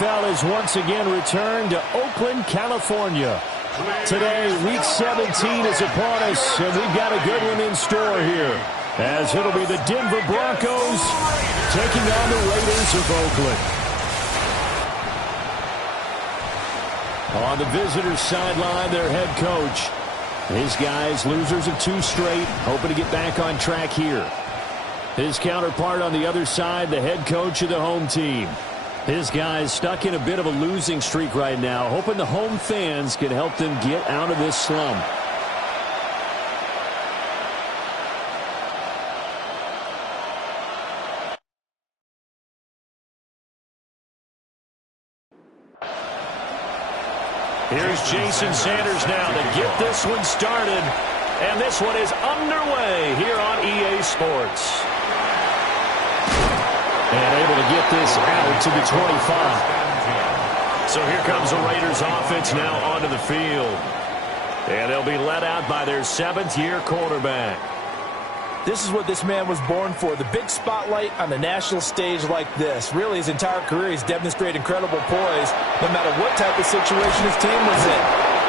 NFL has once again returned to Oakland, California. Today, Week 17 is upon us, and we've got a good one in store here, as it'll be the Denver Broncos taking on the Raiders of Oakland. On the visitors' sideline, their head coach. His guys, losers of 2 straight, hoping to get back on track here. His counterpart on the other side, the head coach of the home team. His guys stuck in a bit of a losing streak right now, hoping the home fans can help them get out of this slump. Here's Jason Sanders now to get this one started. And this one is underway here on EA Sports. And able to get this out to the 25. So here comes the Raiders offense now onto the field. And they'll be led out by their 7th-year quarterback. This is what this man was born for, the big spotlight on the national stage like this. Really, his entire career, he's demonstrated incredible poise, no matter what type of situation his team was in.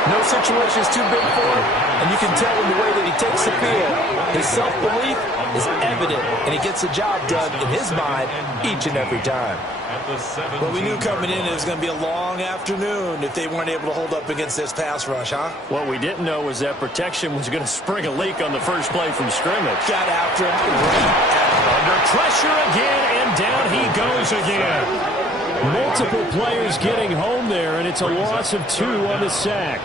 No situation is too big for him, and you can tell in the way that he takes the field. His self-belief is evident, and he gets the job done in his mind each and every time. Well, we knew coming in it was going to be a long afternoon if they weren't able to hold up against this pass rush, huh? What we didn't know was that protection was going to spring a leak on the first play from scrimmage. Got after him. Under pressure again, and down he goes again. Multiple players getting home there, and it's a loss of 2 on the sack.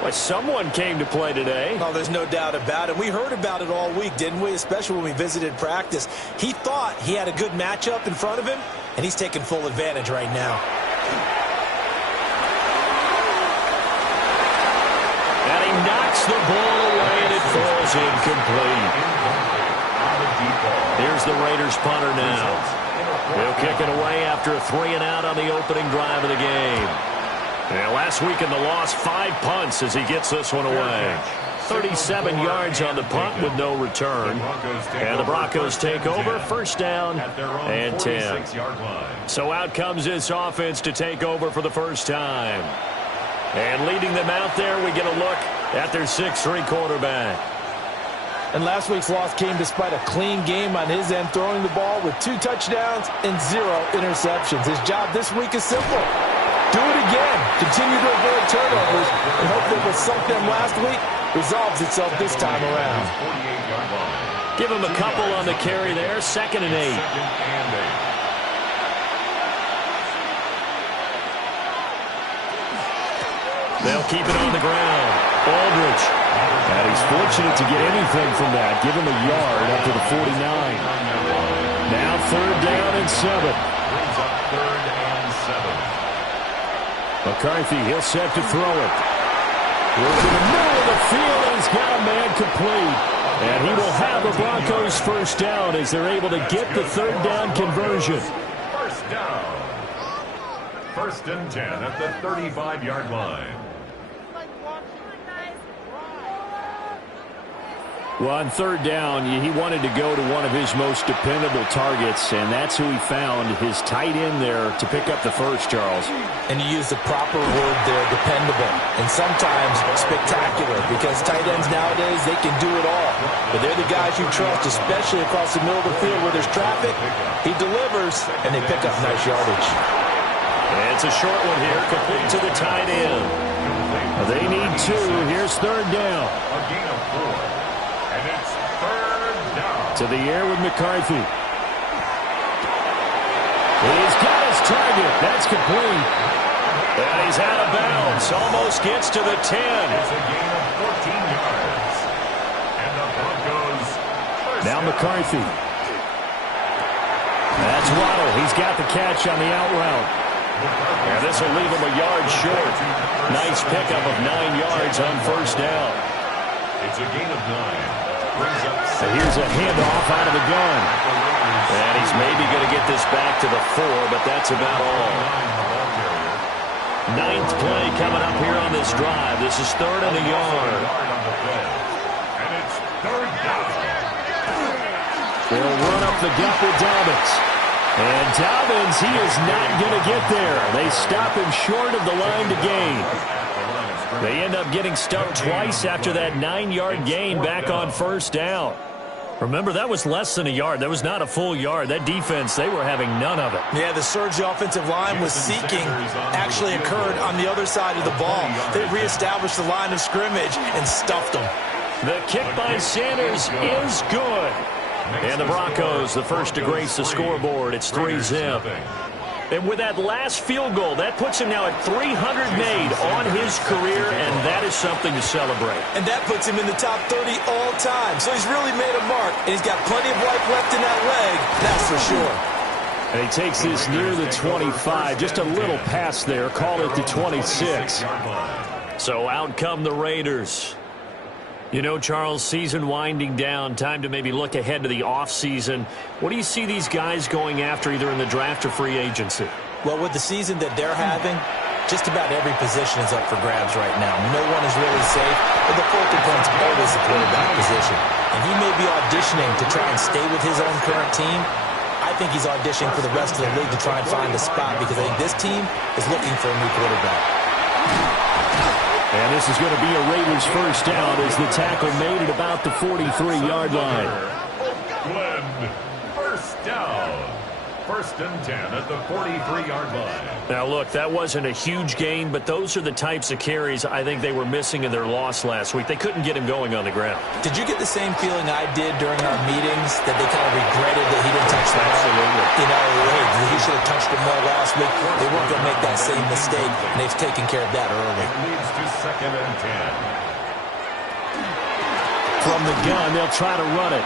Well, someone came to play today. Oh, there's no doubt about it. We heard about it all week, didn't we? Especially when we visited practice. He thought he had a good matchup in front of him, and he's taking full advantage right now. And he knocks the ball away, and it falls incomplete. Here's the Raiders punter now. He'll kick it away after a 3-and-out on the opening drive of the game. And last week in the loss, 5 punts as he gets this one away. 37 yards on the punt with no return. And the Broncos take over, first down and 10. So out comes this offense to take over for the first time. And leading them out there, we get a look at their 6'3" quarterback. And last week's loss came despite a clean game on his end, throwing the ball with 2 touchdowns and 0 interceptions. His job this week is simple. Do it again. Continue to avoid turnovers and hope that what sunk them last week resolves itself this time around. Give him a couple on the carry there. 2nd and 8. They'll keep it on the ground. Aldridge. And he's fortunate to get anything from that. Give him a yard up to the 49. Now 3rd down and 7. McCarthy, he'll set to throw it. Look in the middle of the field, and he's got a man complete. And he will have the Broncos first down as they're able to get the 3rd down conversion. First down. 1st and 10 at the 35-yard line. Well, on 3rd down, he wanted to go to one of his most dependable targets, and that's who he found, his tight end there, to pick up the first, Charles. And you use the proper word there, dependable, and sometimes spectacular, because tight ends nowadays, they can do it all. But they're the guys you trust, especially across the middle of the field where there's traffic. He delivers, and they pick up nice yardage. And it's a short one here, complete to the tight end. They need 2. Here's 3rd down. A gain of 4. And it's 3rd down. To the air with McCarthy. He's got his target. That's complete. And he's out of bounds. Almost gets to the 10. It's a gain of 14 yards. And the Broncos first now McCarthy. That's Waddle. He's got the catch on the out route. And this will leave him a yard short. Nice pickup of 9 yards on 1st down. It's a gain of 9. So here's a handoff out of the gun. And he's maybe going to get this back to the 4, but that's about all. 9th play coming up here on this drive. This is 3rd and a yard. And it's 3rd down. They'll run up the gut with Dobbins. And Dobbins, he is not going to get there. They stop him short of the line to gain. They end up getting stuck twice after that 9-yard gain back on first down. Remember, that was less than a yard. That was not a full yard. That defense, they were having none of it. Yeah, the surge the offensive line was seeking actually occurred on the other side of the ball. They reestablished the line of scrimmage and stuffed them. The kick by Sanders is good. And the Broncos, the first to grace the scoreboard. It's 3-zip. And with that last field goal, that puts him now at 300 made on his career, and that is something to celebrate. And that puts him in the top 30 all time. So he's really made a mark, and he's got plenty of life left in that leg, that's for sure. And he takes this near the 25, just a little pass there, call it the 26. So out come the Raiders. You know, Charles, season winding down, time to maybe look ahead to the offseason. What do you see these guys going after either in the draft or free agency? Well, with the season that they're having, just about every position is up for grabs right now. No one is really safe, but the focal point's always the quarterback position. And he may be auditioning to try and stay with his own current team. I think he's auditioning for the rest of the league to try and find a spot because I think this team is looking for a new quarterback. And this is going to be a Raiders first down as the tackle made at about the 43-yard line. Glenn, first down. First and 10 at the 43-yard line. Now, look, that wasn't a huge gain, but those are the types of carries I think they were missing in their loss last week. They couldn't get him going on the ground. Did you get the same feeling I did during our meetings, that they kind of regretted that he didn't touch the ball? Absolutely. You know, hey, he should have touched it more last week. They weren't going to make that same mistake, and they've taken care of that early. It leads to second and 10. From the gun, they'll try to run it.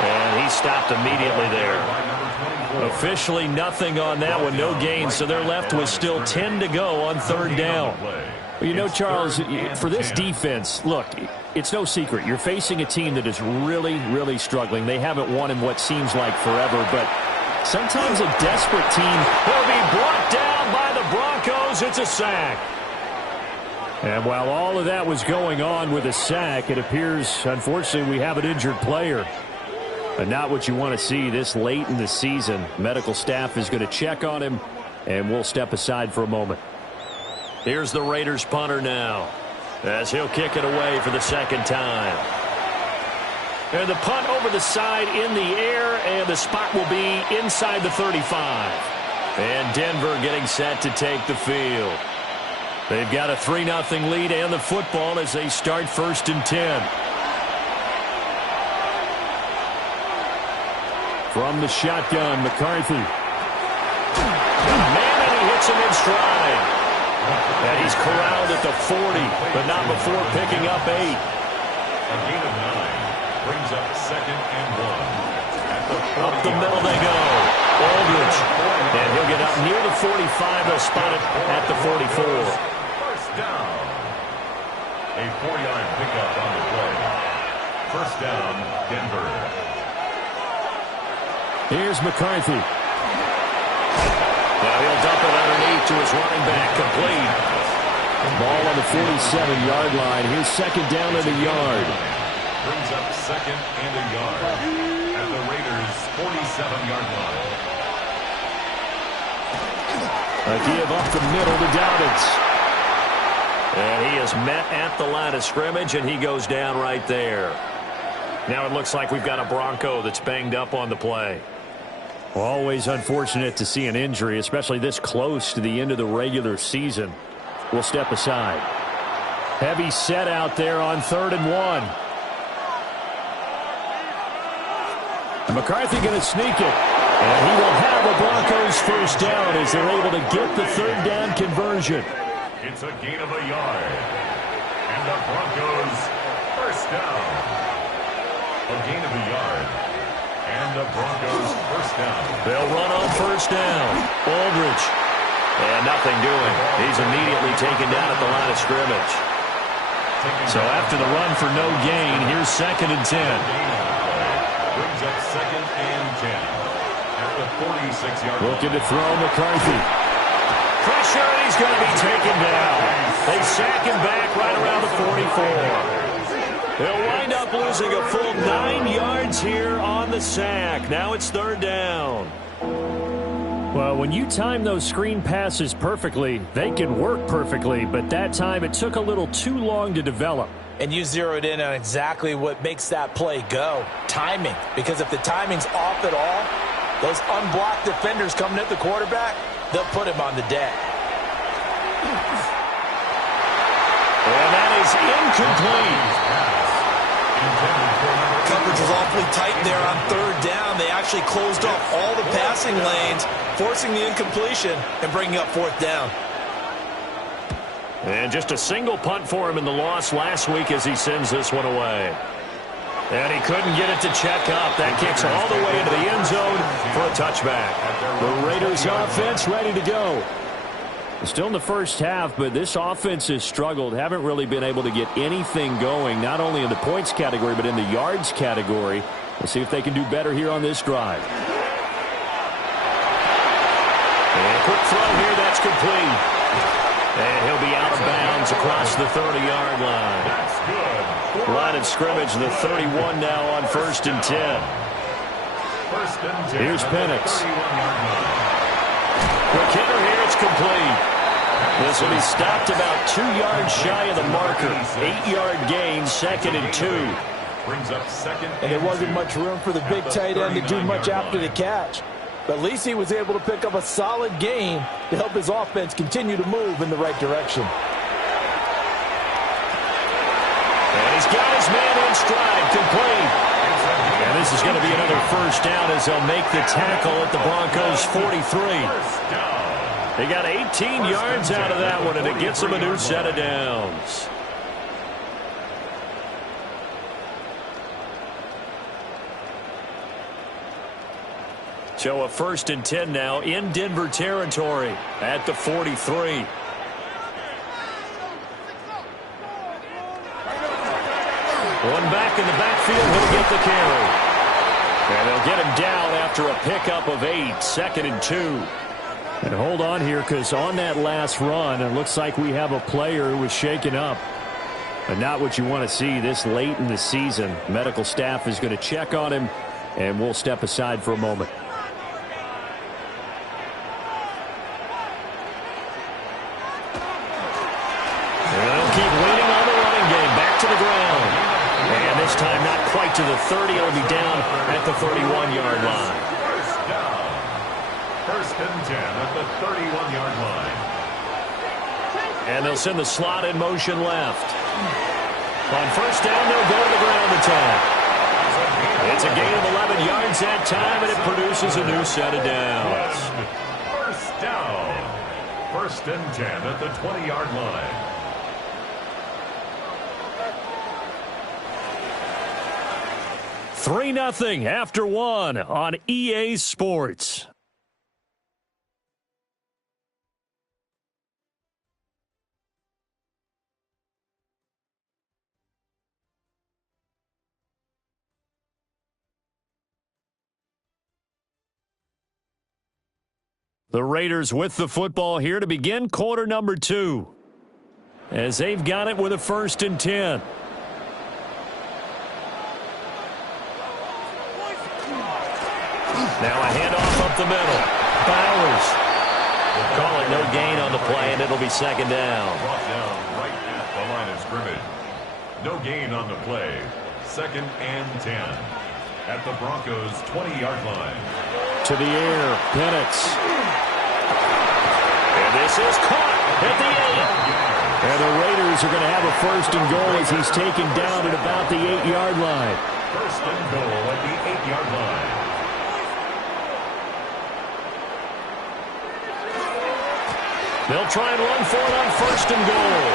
And he stopped immediately there. Officially nothing on that one, no gain, so they're left with still 10 to go on third down. Well, you know, Charles, for this defense, look, it's no secret. You're facing a team that is really, really struggling. They haven't won in what seems like forever, but sometimes a desperate team will be brought down by the Broncos. It's a sack. And while all of that was going on with a sack, it appears, unfortunately, we have an injured player. But not what you want to see this late in the season. Medical staff is going to check on him, and we'll step aside for a moment. Here's the Raiders punter now, as he'll kick it away for the second time. And the punt over the side in the air, and the spot will be inside the 35. And Denver getting set to take the field. They've got a 3-0 lead and the football as they start first and 10. From the shotgun, McCarthy. Man, and he hits him in stride. And he's corralled at the 40, but not before picking up 8. A gain of 9 brings up second and 1. Up the middle they go. Aldridge. And he'll get up near the 45. They'll spot it at the 44. First down. A 4-yard pickup on the play. First down, Denver. Here's McCarthy. Now he'll dump it underneath to his running back, complete. Ball on the 47-yard line. Here's second down and a yard. Brings up second and a yard at the Raiders' 47-yard line. A give up the middle to Dobbins. And he is met at the line of scrimmage, and he goes down right there. Now it looks like we've got a Bronco that's banged up on the play. Always unfortunate to see an injury, especially this close to the end of the regular season. We'll step aside. Heavy set out there on 3rd and 1. And McCarthy going to sneak it. And he will have the Broncos first down as they're able to get the 3rd down conversion. It's a gain of a yard. And the Broncos first down. A gain of a yard. And the Broncos first down. They'll run on first down. Aldridge. And nothing doing. He's immediately taken down at the line of scrimmage. So after the run for no gain, here's second and 10. Brings up second and 10 at the 46-yard line. Looking to throw McCarthy. Pressure, and he's going to be taken down. They sack him back right around the 44. They'll wind up losing a full 9 yards here on the sack. Now it's 3rd down. Well, when you time those screen passes perfectly, they can work perfectly, but that time it took a little too long to develop. And you zeroed in on exactly what makes that play go. Timing. Because if the timing's off at all, those unblocked defenders coming at the quarterback, they'll put him on the deck. And that is incomplete. Coverage was awfully tight there on third down. They actually closed off all the passing lanes, forcing the incompletion and bringing up fourth down. And just a single punt for him in the loss last week as he sends this one away. And he couldn't get it to check up. That kicks all the way into the end zone for a touchback. The Raiders offense ready to go. Still in the first half, but this offense has struggled. Haven't really been able to get anything going, not only in the points category, but in the yards category. We'll see if they can do better here on this drive. And a quick throw here, that's complete. And he'll be out of bounds across the 30-yard line. That's good. Line of scrimmage, the 31 now on 1st and 10. First and 10. Here's Penix. 31-yard line. Quick hitter here, it's complete. This will be stopped about 2 yards shy of the marker. 8-yard gain, 2nd and 2. Brings up second. And there wasn't much room for the big tight end to do much after the catch. But at least he was able to pick up a solid gain to help his offense continue to move in the right direction. And he's got his man in stride, complete. And this is going to be another first down as they'll make the tackle at the Broncos' 43. They got 18 yards out of that one, and it gets them a new set of downs. So a 1st and 10 now in Denver territory at the 43. One back in the backfield, he'll get the carry. And they'll get him down after a pickup of 8, 2nd and 2. And hold on here, because on that last run, it looks like we have a player who was shaken up. But not what you want to see this late in the season. Medical staff is going to check on him, and we'll step aside for a moment. And they'll keep leaning on the running game. Back to the ground. And this time not quite to the 30. It'll be down at the 31-yard line. First down. 1st and 10 at the 31-yard line. And they'll send the slot in motion left. On 1st down, they'll go to the ground attack. It's a gain of 11 yards that time, and it produces a new set of downs. First down. 1st and 10 at the 20-yard line. Three 0 after one on EA Sports. The Raiders with the football here to begin quarter number 2. As they've got it with a 1st and 10. Now a handoff up the middle. Bowers. Call it no gain on the play, and it'll be 2nd down. Brought down right at the line of scrimmage. No gain on the play. 2nd and 10 at the Broncos' 20-yard line. To the air, Penix. And this is caught at the 8. And the Raiders are going to have a 1st and goal as he's taken down at about the 8-yard line. 1st and goal at the 8-yard line. They'll try and run for it on 1st and goal.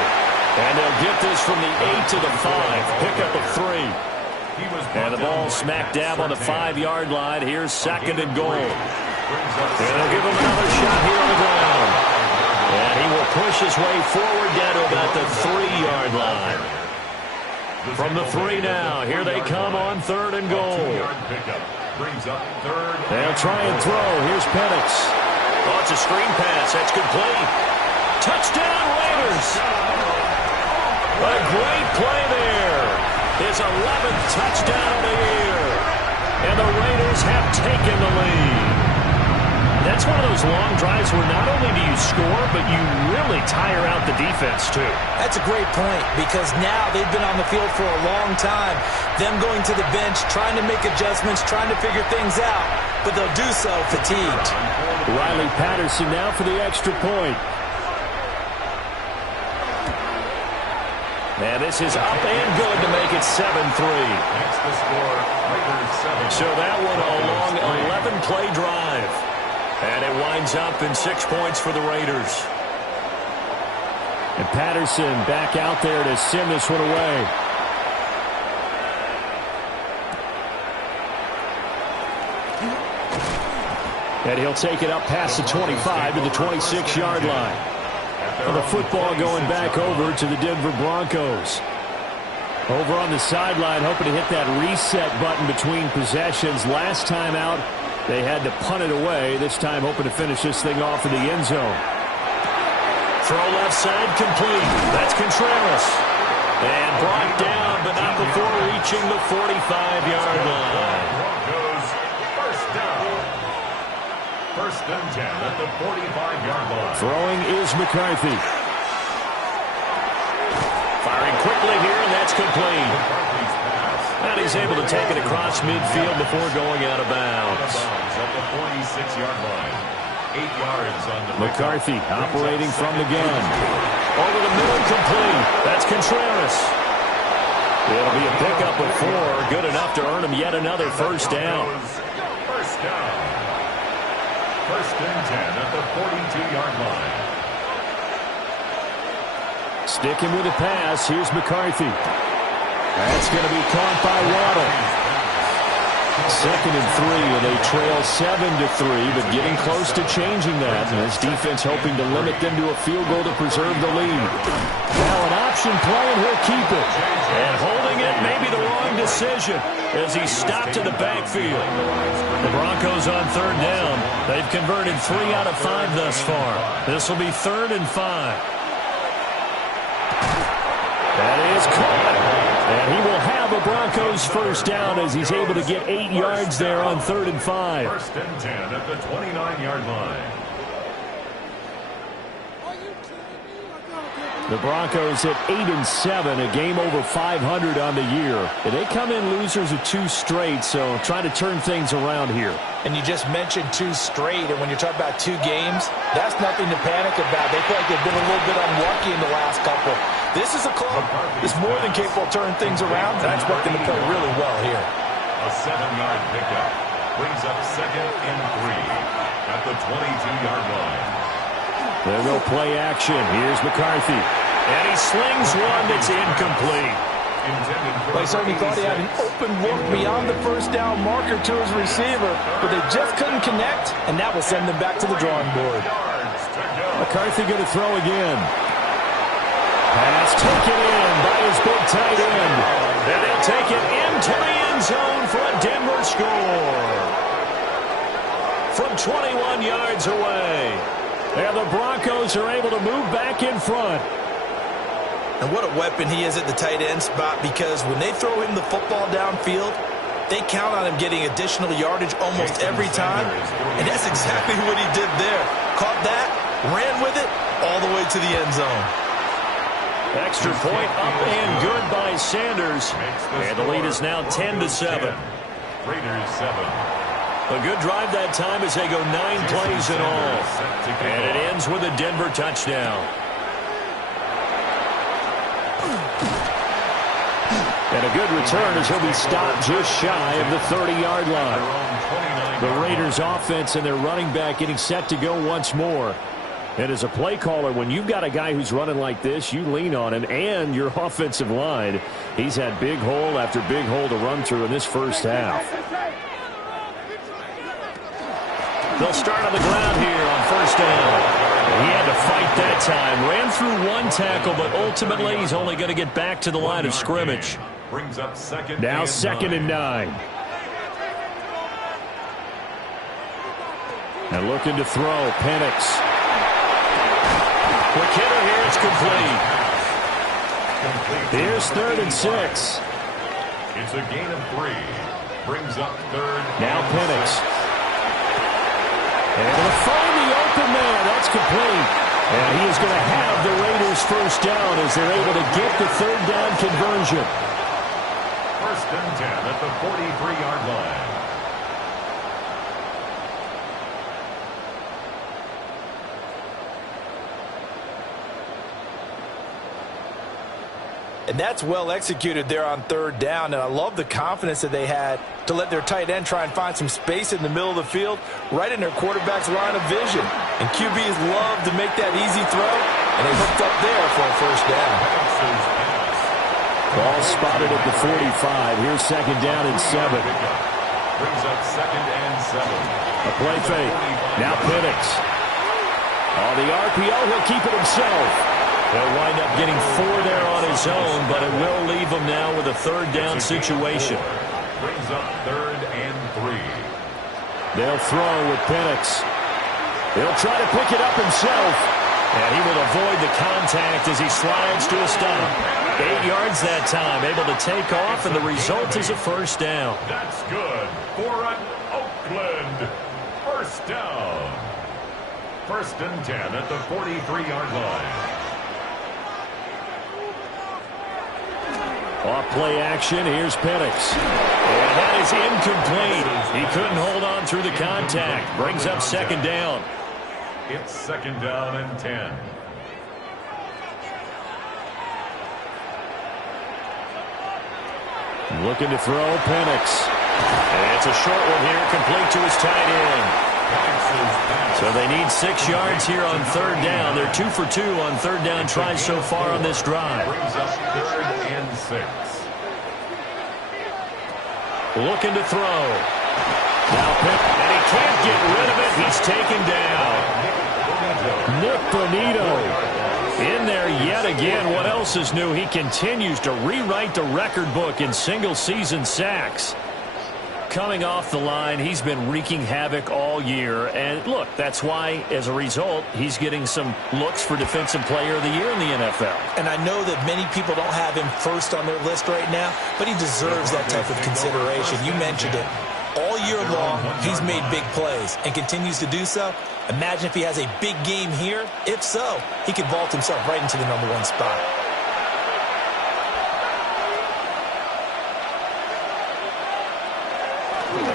And they'll get this from the 8 to the 5. Pickup of 3. And the ball smack dab on the 5-yard line. Here's 2nd and goal. And they'll give him another shot here on the ground. And he will push his way forward down to about the 3-yard line. From the 3 now, here they come on 3rd and goal. They'll try and throw. Here's Penix. Oh, it's a screen pass. That's complete. Touchdown, Raiders. A great play there. His 11th touchdown of the year. And the Raiders have taken the lead. That's one of those long drives where not only do you score, but you really tire out the defense, too. That's a great point, because now they've been on the field for a long time. Them going to the bench, trying to make adjustments, trying to figure things out, but they'll do so fatigued. Riley Patterson now for the extra point. And this is up and good to make it 7-3. Makes the score Raiders 7. So that one a long 11-play drive. And it winds up in 6 points for the Raiders. And Patterson back out there to send this one away. And he'll take it up past the 25 to the 26-yard line. And the football going back over to the Denver Broncos. Over on the sideline, hoping to hit that reset button between possessions. Last time out, they had to punt it away. This time hoping to finish this thing off in the end zone. Throw left side complete. That's Contreras. And brought down, but not before reaching the 45-yard line. Broncos first down. First and 10 at the 45-yard line. Throwing is McCarthy. Firing quickly here, and that's complete. McCarthy's pass. And he's able to take it across midfield before going out of bounds. At the 46-yard line. 8 yards on the McCarthy operating from the gun. Over the middle, complete. That's Contreras. It'll be a pickup of 4. Good enough to earn him yet another first down. First down. First and 10 at the 42-yard line. Sticking with the pass. Here's McCarthy. That's going to be caught by Waddle. Second and 3, and they trail 7-3, but getting close to changing that. And this defense hoping to limit them to a field goal to preserve the lead. Now an option play, and he'll keep it. And holding it may be the wrong decision as he stopped in the backfield. The Broncos on third down. They've converted 3 out of 5 thus far. This will be 3rd and 5. That is caught. And he will have a Broncos first down as he's able to get 8 yards there on 3rd and 5. First and 10 at the 29-yard line. The Broncos at 8-7, a game over 500 on the year. And they come in losers of 2 straight, so trying to turn things around here. And you just mentioned 2 straight, and when you're talking about 2 games, that's nothing to panic about. They feel like they've been a little bit unlucky in the last couple. This is a club that's more than capable of turning things around, and I expect them to play really well here. A 7-yard pickup brings up 2nd and 3 at the 22-yard line. There go play action. Here's McCarthy. And he slings one that's incomplete. They certainly thought he had an open look beyond the first down marker to his receiver, but they just couldn't connect, and that will send them back to the drawing board. McCarthy going to throw again. Pass taken in by his big tight end. And they'll take it into the end zone for a Denver score. From 21 yards away. And the Broncos are able to move back in front. And what a weapon he is at the tight end spot, because when they throw him the football downfield, they count on him getting additional yardage almost every time. And that's exactly what he did there. Caught that, ran with it, all the way to the end zone. Extra point up and good by Sanders. And the lead is now 10-7. Raiders 7. A good drive that time as they go 9 plays in all. And it ends with a Denver touchdown. And a good return as he'll be stopped just shy of the 30-yard line. The Raiders offense and their running back getting set to go once more. And as a play caller, when you've got a guy who's running like this, you lean on him and your offensive line. He's had big hole after big hole to run through in this first half. They'll start on the ground here on first down. He had to fight that time. Ran through 1 tackle, but ultimately he's only going to get back to the line of scrimmage. Brings up now 2nd and 9. And looking to throw, Penix. Quick hitter here, it's complete. Here's 3rd and 6. It's a gain of 3. Brings up 3rd. Now Penix. And to find the open man. That's complete. And he is going to have the Raiders first down as they're able to get the third down conversion. First and 10 at the 43-yard line. And that's well executed there on third down. And I love the confidence that they had to let their tight end try and find some space in the middle of the field, right in their quarterback's line of vision. And QBs love to make that easy throw, and they hooked up there for a first down. Ball spotted at the 45. Here's second down and 7. Brings up second and 7. A play fake. Now Penix. On the RPO, he'll keep it himself. He'll wind up getting 4 there on his own, but it will leave him now with a third down situation. Brings up third and 3. They'll throw with Penix. He'll try to pick it up himself. And he will avoid the contact as he slides to a stop. 8 yards that time, able to take off, and the result is a first down. That's good for an Oakland first down. First and 10 at the 43-yard line. Off play action, here's Penix. And that is incomplete. He couldn't hold on through the contact. Brings up second down. It's second down and 10. Looking to throw, Penix. And it's a short one here, complete to his tight end. So they need 6 yards here on third down. They're 2 for 2 on third down tries so far on this drive. Brings up third and 6. Looking to throw. Now Pitt, and he can't get rid of it. He's taken down. Nick Bonito in there yet again. What else is new? He continues to rewrite the record book in single-season sacks. Coming off the line, he's been wreaking havoc all year. And look, that's why, as a result, he's getting some looks for Defensive Player of the Year in the NFL. And I know that many people don't have him first on their list right now, but he deserves that type of consideration. You mentioned it. All year long, he's made big plays and continues to do so. Imagine if he has a big game here. If so, he could vault himself right into the #1 spot.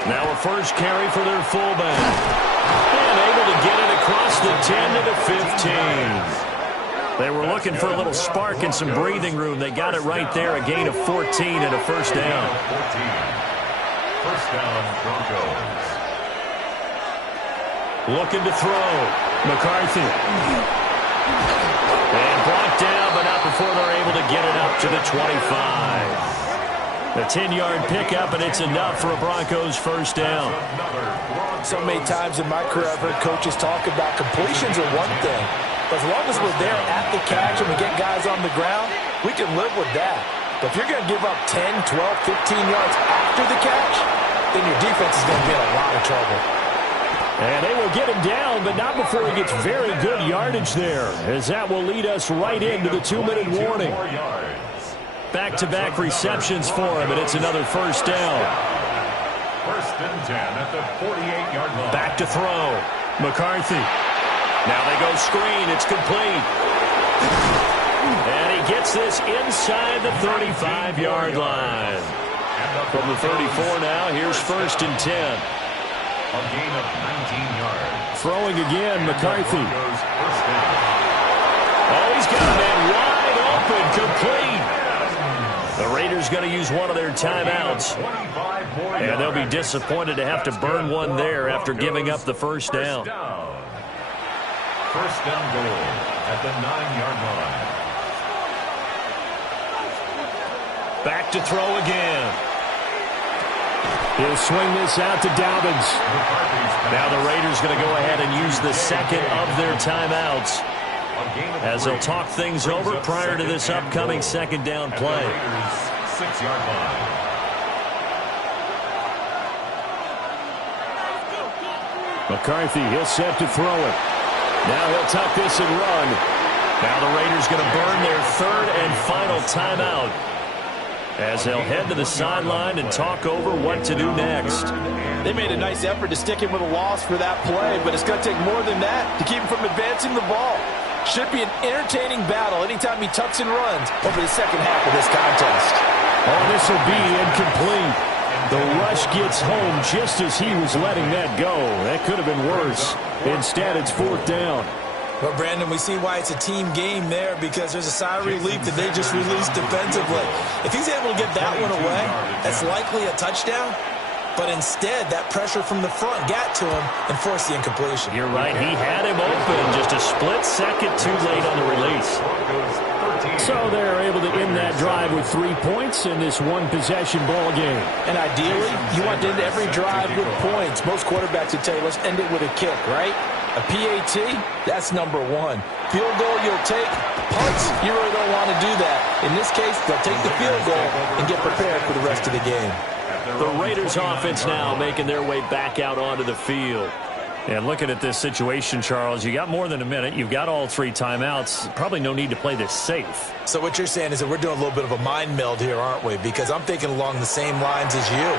Now a first carry for their fullback. And able to get it across the 10 to the 15. They were looking for a little spark and some breathing room. They got it right there, a gain of 14 and a first down. 14. First down, Broncos. Looking to throw. McCarthy. And blocked down, but not before they're able to get it up to the 25. A 10-yard pickup, and it's enough for a Broncos first down. So many times in my career I've heard coaches talk about completions are one thing, but as long as we're there at the catch and we get guys on the ground, we can live with that. But if you're going to give up 10, 12, 15 yards after the catch, then your defense is going to be in a lot of trouble. And they will get him down, but not before he gets very good yardage there, as that will lead us right into the 2-minute warning. Back-to-back receptions for him, and it's another first down. First and 10 at the 48-yard line. Back to throw. McCarthy. Now they go screen. It's complete. And he gets this inside the 35-yard line. From the 34 now, here's first and 10. A gain of 19 yards. Throwing again, McCarthy. Oh, he's got a man wide open, complete. The Raiders going to use one of their timeouts. And they'll be disappointed to have to burn one there after giving up the first down. First down goal at the 9-yard line. Back to throw again. He'll swing this out to Dobbins. Now the Raiders going to go ahead and use the second of their timeouts, as they'll talk things over prior to this upcoming second down play. 6-yard line. McCarthy, he'll set to throw it. Now he'll tuck this and run. Now the Raiders going to burn their third and final timeout. as they'll head to the sideline and talk over what to do next. They made a nice effort to stick him with a loss for that play, but it's going to take more than that to keep him from advancing the ball. Should be an entertaining battle anytime he tucks and runs over the second half of this contest. Oh, this will be incomplete. The rush gets home just as he was letting that go. That could have been worse. Instead, it's 4th down. Well, Brandon, we see why it's a team game there, because there's a sigh of relief that they just released defensively. If he's able to get that one away, that's likely a touchdown. But instead, that pressure from the front got to him and forced the incompletion. You're right. He had him open just a split second too late on the release. So they're able to end that drive with 3 points in this one-possession ball game. And ideally, you want to end every drive with points. Most quarterbacks would tell you, let's end it with a kick, right? A PAT, that's number 1. Field goal, you'll take. Punts, you really don't want to do that. In this case, they'll take the field goal and get prepared for the rest of the game. The Raiders offense now making their way back out onto the field. And looking at this situation, Charles, you got more than a minute. You've got all 3 timeouts. Probably no need to play this safe. So what you're saying is that we're doing a little bit of a mind meld here, aren't we? Because I'm thinking along the same lines as you.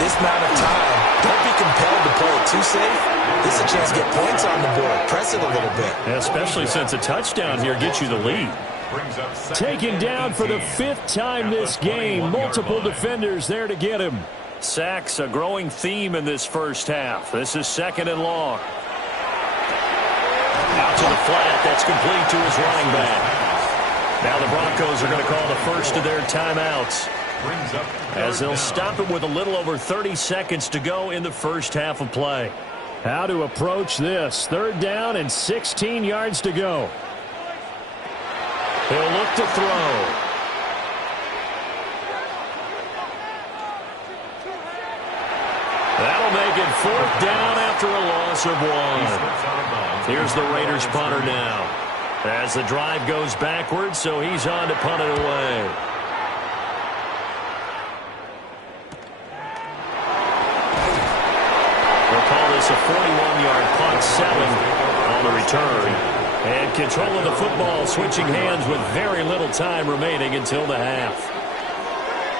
This amount of time, don't be compelled to play it too safe. This is a chance to get points on the board. Press it a little bit. Especially since a touchdown here gets you the lead. Taken down for the 5th time this game. Multiple defenders there to get him. Sacks, a growing theme in this first half. This is 2nd and long. Out to the flat. That's complete to his running back. Now the Broncos are going to call the first of their timeouts, as they'll stop it with a little over 30 seconds to go in the first half of play. How to approach this. 3rd down and 16 yards to go. He'll look to throw. That'll make it 4th down after a loss of 1. Here's the Raiders punter now, as the drive goes backwards, so he's on to punt it away. We'll call this a 41-yard punt, 7 on the return. And control of the football switching hands with very little time remaining until the half.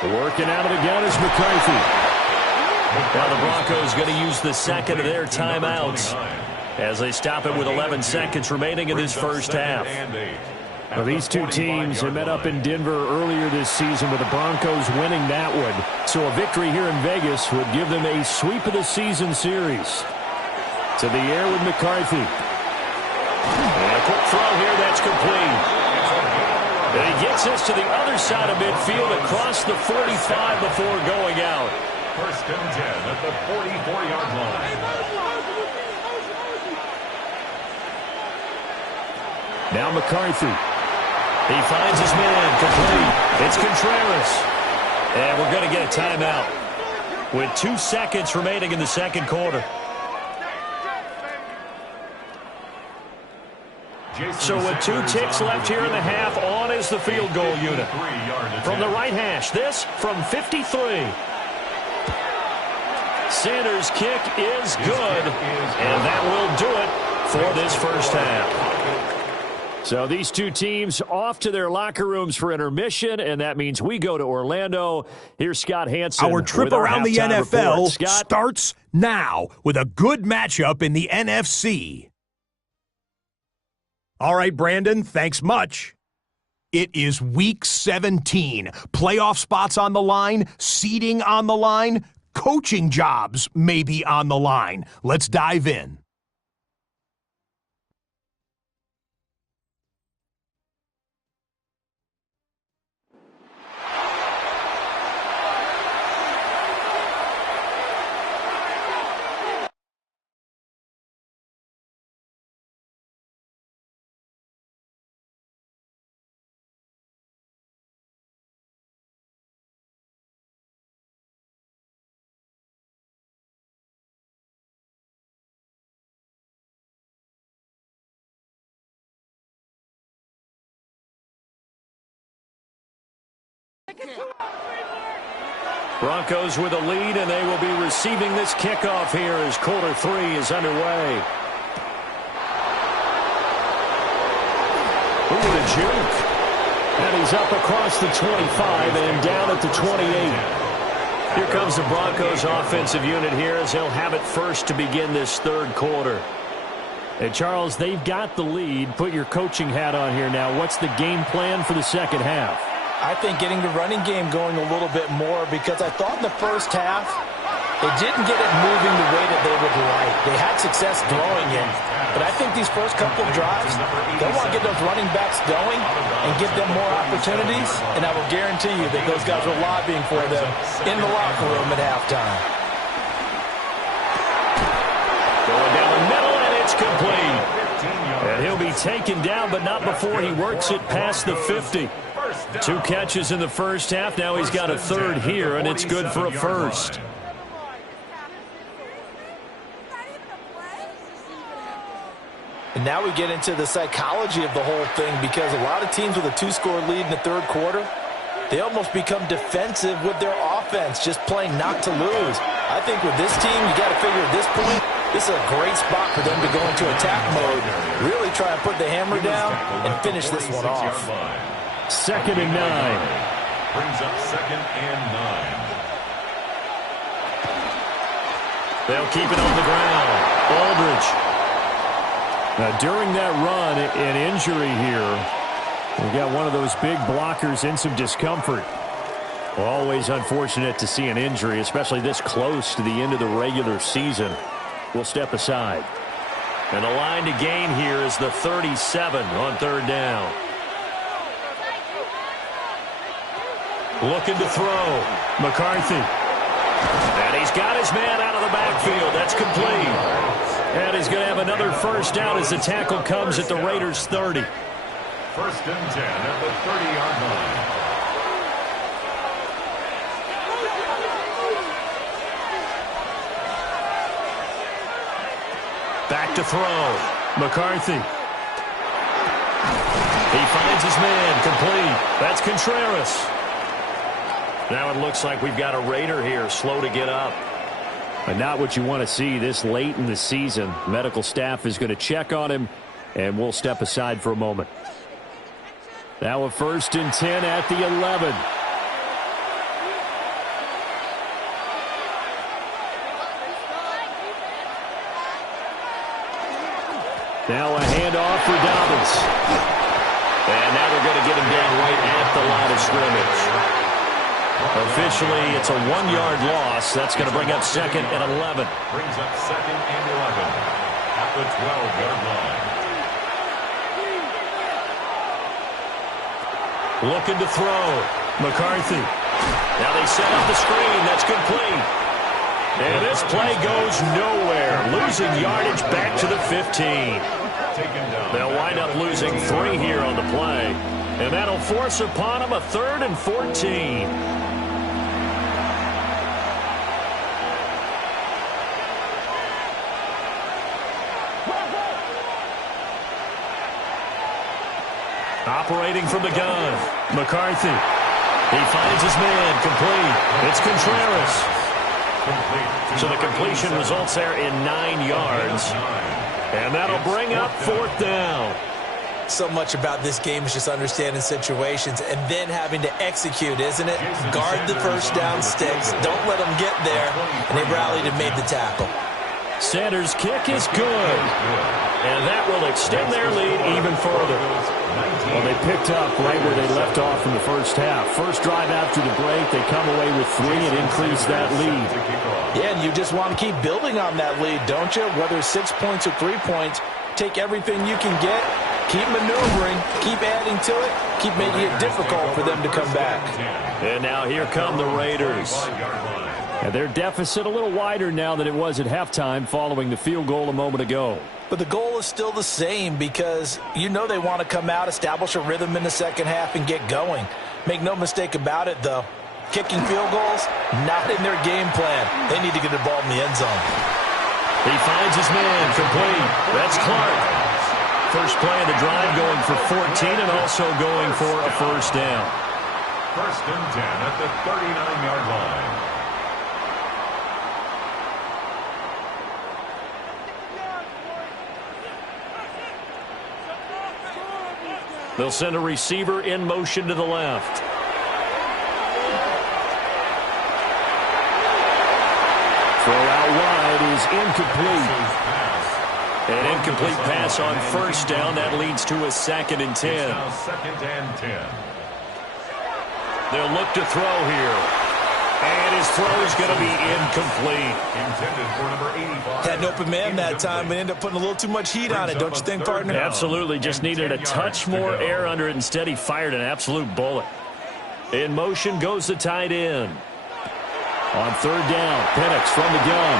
Working out of the gun is McCarthy. Now the Broncos going to use the 2nd of their timeouts as they stop it with 11 seconds remaining in this first half. Well, these two teams have met up in Denver earlier this season, with the Broncos winning that one. So a victory here in Vegas would give them a sweep of the season series. To the air with McCarthy. And a quick throw here, that's complete. And he gets us to the other side of midfield across the 45 before going out. 1st and 10 at the 44-yard line. Now McCarthy. He finds his man, complete. It's Contreras. And we're going to get a timeout with 2 seconds remaining in the second quarter. So with 2 ticks left here in the half, on is the field goal unit. From the right hash, this from 53. Sanders' kick is good, and that will do it for this first half. So these two teams off to their locker rooms for intermission, and that means we go to Orlando. Here's Scott Hansen. Our trip around the NFL starts now with a good matchup in the NFC. All right, Brandon, thanks much. It is Week 17. Playoff spots on the line, seeding on the line, coaching jobs may be on the line. Let's dive in. Broncos with a lead, and they will be receiving this kickoff here as quarter 3 is underway. Ooh, the juke. And he's up across the 25 and down at the 28. Here comes the Broncos offensive unit here as they'll have it first to begin this third quarter. Hey, Charles, they've got the lead. Put your coaching hat on here now. What's the game plan for the second half? I think getting the running game going a little bit more, because I thought in the first half they didn't get it moving the way that they would like. They had success throwing it, but I think these first couple of drives, they want to get those running backs going and give them more opportunities, and I will guarantee you that those guys were lobbying for them in the locker room at halftime. Going down the middle, and it's complete. And he'll be taken down, but not before he works it past the 50. 2 catches in the first half. Now he's got a third here, and it's good for a first. And now we get into the psychology of the whole thing, because a lot of teams with a 2-score lead in the third quarter, they almost become defensive with their offense, just playing not to lose. I think with this team, you got to figure at this point, this is a great spot for them to go into attack mode, really try and put the hammer down and finish this one off. 2nd and 9. Brings up 2nd and 9. They'll keep it on the ground. Aldridge. Now, during that run, an injury here. We got one of those big blockers in some discomfort. Well, always unfortunate to see an injury, especially this close to the end of the regular season. We'll step aside. And the line to gain here is the 37 on third down. Looking to throw. McCarthy. And he's got his man out of the backfield. That's complete. And he's going to have another first down as the tackle comes at the Raiders' 30. 1st and 10 at the 30-yard line. Back to throw. McCarthy. He finds his man. Complete. That's Contreras. Now it looks like we've got a Raider here, slow to get up. But not what you want to see this late in the season. Medical staff is going to check on him, and we'll step aside for a moment. Now a 1st and 10 at the 11. Now a handoff for Dobbins. And now they're going to get him down right at the line of scrimmage. Officially, it's a 1-yard loss. That's going to bring up 2nd and 11. Brings up 2nd and 11 at the 12-yard line. Looking to throw. McCarthy. Now they set up the screen. That's complete. And this play goes nowhere. Losing yardage back to the 15. They'll wind up losing 3 here on the play. And that'll force upon them a 3rd and 14. Operating from the gun. McCarthy. He finds his man. Complete. It's Contreras. So the completion results there in 9 yards. And that'll bring up 4th down. So much about this game is just understanding situations and then having to execute, isn't it? Guard the first down sticks. Don't let them get there. And they rallied and made the tackle. Sanders' kick is good. And that will extend their lead even further. Well, they picked up right where they left off in the first half. First drive after the break, they come away with 3 and increase that lead. Yeah, and you just want to keep building on that lead, don't you? Whether it's 6 points or 3 points, take everything you can get, keep maneuvering, keep adding to it, keep making it difficult for them to come back. And now here come the Raiders. And their deficit a little wider now than it was at halftime following the field goal a moment ago. But the goal is still the same, because you know they want to come out, establish a rhythm in the second half, and get going. Make no mistake about it, though. Kicking field goals, not in their game plan. They need to get the ball in the end zone. He finds his man. Complete. That's Clark. First play of the drive, going for 14 and also going for a first down. 1st and 10 at the 39-yard line. They'll send a receiver in motion to the left. Throw out wide is incomplete. An incomplete pass on first down. That leads to a 2nd and 10. It's now 2nd and 10. They'll look to throw here. And his throw is going to be incomplete. Intended for number 85. Had an open man that time, but ended up putting a little too much heat on it, don't you think, partner? Absolutely. Just needed a touch more air under it. Instead, he fired an absolute bullet. In motion goes the tight end. On 3rd down, Penix from the gun.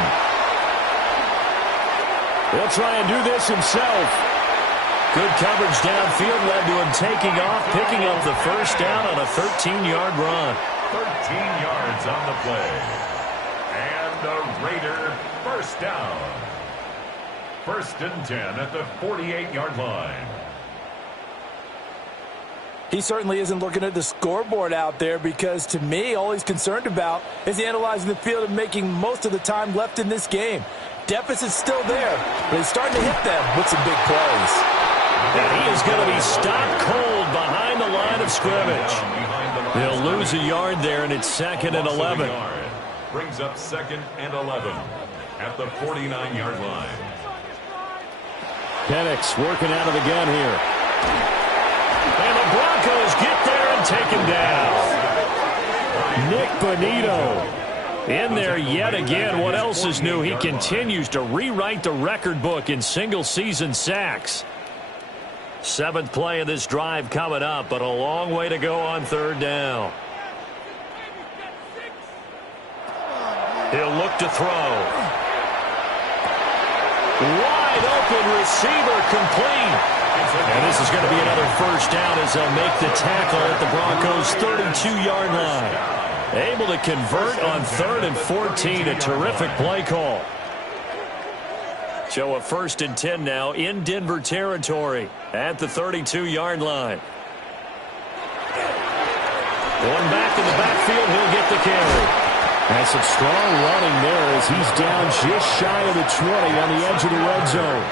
He'll try and do this himself. Good coverage downfield led to him taking off, picking up the first down on a 13-yard run. 13 yards on the play. And the Raider first down. 1st and 10 at the 48-yard line. He certainly isn't looking at the scoreboard out there because, to me, all he's concerned about is analyzing the field and making most of the time left in this game. Deficit's still there, but he's starting to hit them with some big plays. And he is going to be stopped cold behind the line of scrimmage. They'll lose a yard there, and it's 2nd and 11. Brings up 2nd and 11 at the 49-yard line. Penix working out of the gun here. And the Broncos get there and take him down. Nick Bonito in there yet again. What else is new? He continues to rewrite the record book in single-season sacks. 7th play of this drive coming up, but a long way to go on 3rd down. He'll look to throw. Wide open receiver complete. And this is going to be another first down as they'll make the tackle at the Broncos' 32-yard line. Able to convert on 3rd and 14. A terrific play call. So a 1st and 10 now in Denver territory at the 32-yard line. Going back in the backfield, he'll get the carry. And some strong running there as he's down just shy of the 20 on the edge of the red zone.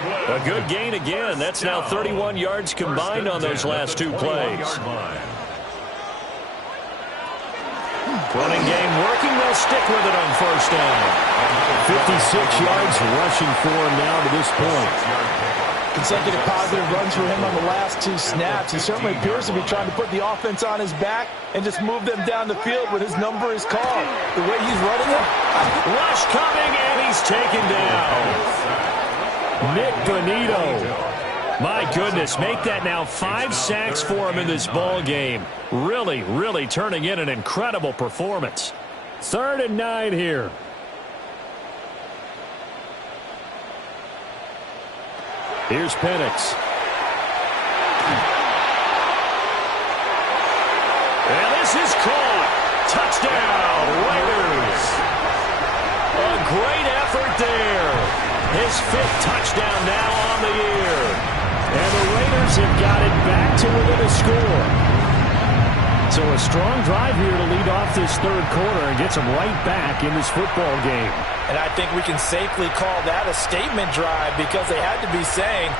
A good gain again. That's now 31 yards combined on those last 2 plays. Running game working. They'll stick with it on first down. 56 yards rushing for him now to this point. Consecutive positive runs for him on the last 2 snaps. He certainly appears to be trying to put the offense on his back and just move them down the field when his number is called. The way he's running it. Rush coming, and he's taken down. Nick Bonito. My goodness, make that now 5 sacks for him in this ball game. Really, really turning in an incredible performance. 3rd and 9 here. Here's Penix. And this is caught. Touchdown, Raiders. A great effort there. His 5th touchdown now on the year. And the Raiders have got it back to within a score. So a strong drive here to lead off this 3rd quarter and gets them right back in this football game. And I think we can safely call that a statement drive because they had to be saying,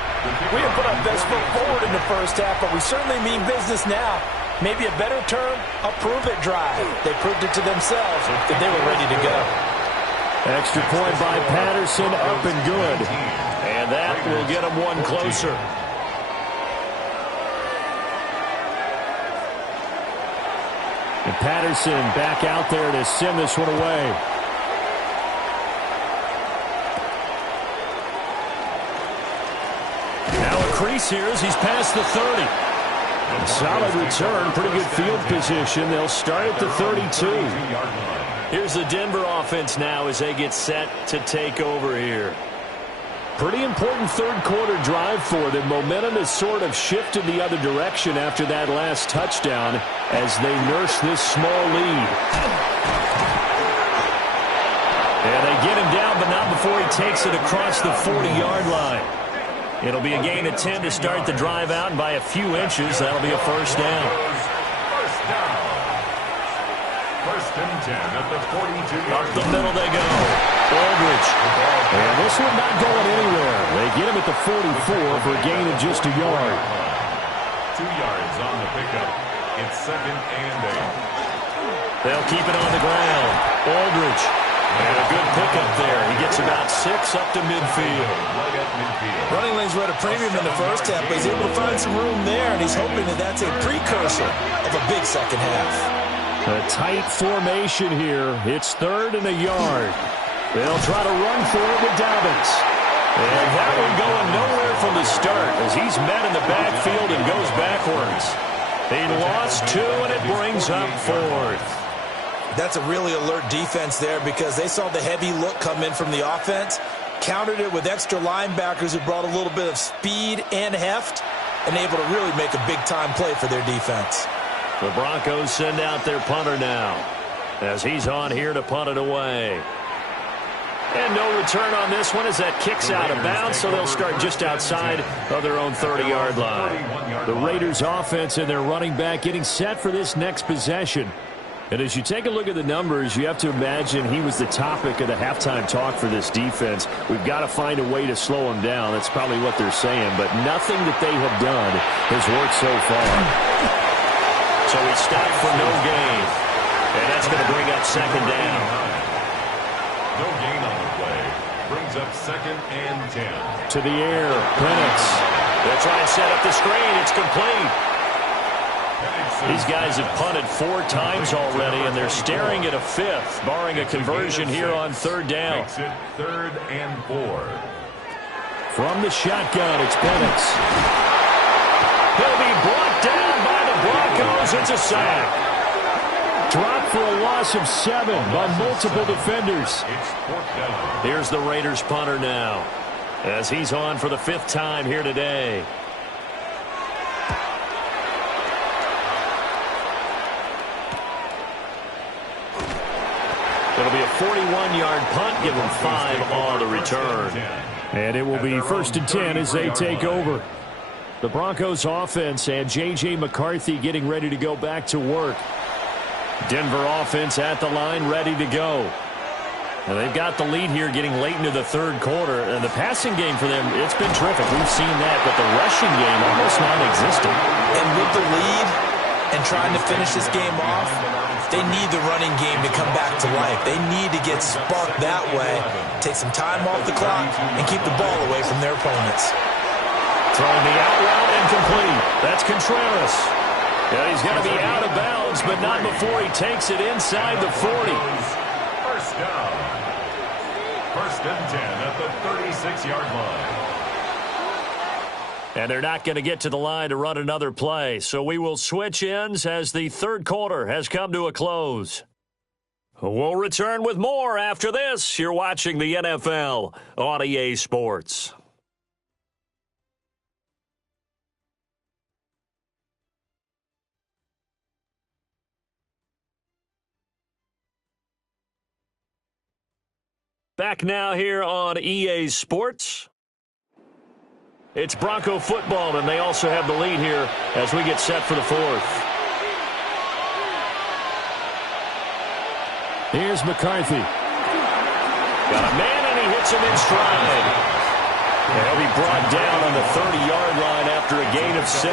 we didn't put our best foot forward in the first half, but we certainly mean business now. Maybe a better term, a prove-it drive. They proved it to themselves that they were ready to go. Extra point by Patterson, up and good. And that will get them one closer. And Patterson back out there to send this one away. Now a crease here as he's past the 30. Solid return, pretty good field position. They'll start at the 32. Here's the Denver offense now as they get set to take over here. Pretty important 3rd quarter drive for them. Momentum has sort of shifted the other direction after that last touchdown as they nurse this small lead. And they get him down, but not before he takes it across the 40-yard line. It'll be a gain of 10 to start the drive out, and by a few inches, that'll be a first down. First down. 1st and 10 at the 42-yard Up the middle they go. Aldridge. And this one not going anywhere. They get him at the 44 for a gain of just a yard. yards on the pickup. It's 2nd and 8. They'll keep it on the ground. Aldridge. And a good pickup there. He gets about 6 up to midfield. Running lanes were at a premium in the first half, but he's able to find some room there, and he's hoping that that's a precursor of a big second half. A tight formation here. It's 3rd and a yard. They'll try to run for it with Dobbins. And that one going nowhere from the start as he's met in the backfield and goes backwards. He lost 2, and it brings up 4th. That's a really alert defense there because they saw the heavy look come in from the offense, countered it with extra linebackers who brought a little bit of speed and heft, and able to really make a big-time play for their defense. The Broncos send out their punter now as he's on here to punt it away. And no return on this one as that kicks out of bounds, so they'll start just outside of their own 30-yard line. The Raiders' offense and their running back getting set for this next possession. And as you take a look at the numbers, you have to imagine he was the topic of the halftime talk for this defense. We've got to find a way to slow him down. That's probably what they're saying. But nothing that they have done has worked so far. So we stop for no gain. And that's going to bring up 2nd down. No gain on the play. Brings up 2nd and 10. To the air, Penix. They'll try and set up the screen. It's complete. These guys have punted 4 times already, and they're staring at a 5th, barring a conversion here on 3rd down. Makes it 3rd and 4. From the shotgun, it's Penix. He'll be brought down by the Broncos. It's a sack. Dropped for a loss of 7 by multiple defenders. It's 4th down. Here's the Raiders punter now as he's on for the 5th time here today. It'll be a 41-yard punt. Give them 5 on the return. And it will be 1st and 10 as they take over. The Broncos offense and J.J. McCarthy getting ready to go back to work. Denver offense at the line, ready to go. And they've got the lead here getting late into the 3rd quarter. And the passing game for them, it's been terrific. We've seen that, but the rushing game almost non-existent. And with the lead and trying to finish this game off, they need the running game to come back to life. They need to get sparked that way, take some time off the clock, and keep the ball away from their opponents. Throwing the out route incomplete. That's Contreras. Yeah, he's going to be out of bounds, but not before he takes it inside the 40. 1st down. 1st and 10 at the 36-yard line. And they're not going to get to the line to run another play. So we will switch ends as the 3rd quarter has come to a close. We'll return with more after this. You're watching the NFL on EA Sports. Back now here on EA Sports. It's Bronco football, and they also have the lead here as we get set for the 4th. Here's McCarthy. Got a man, and he hits him in stride. And he'll be brought down on the 30-yard line after a gain of 6.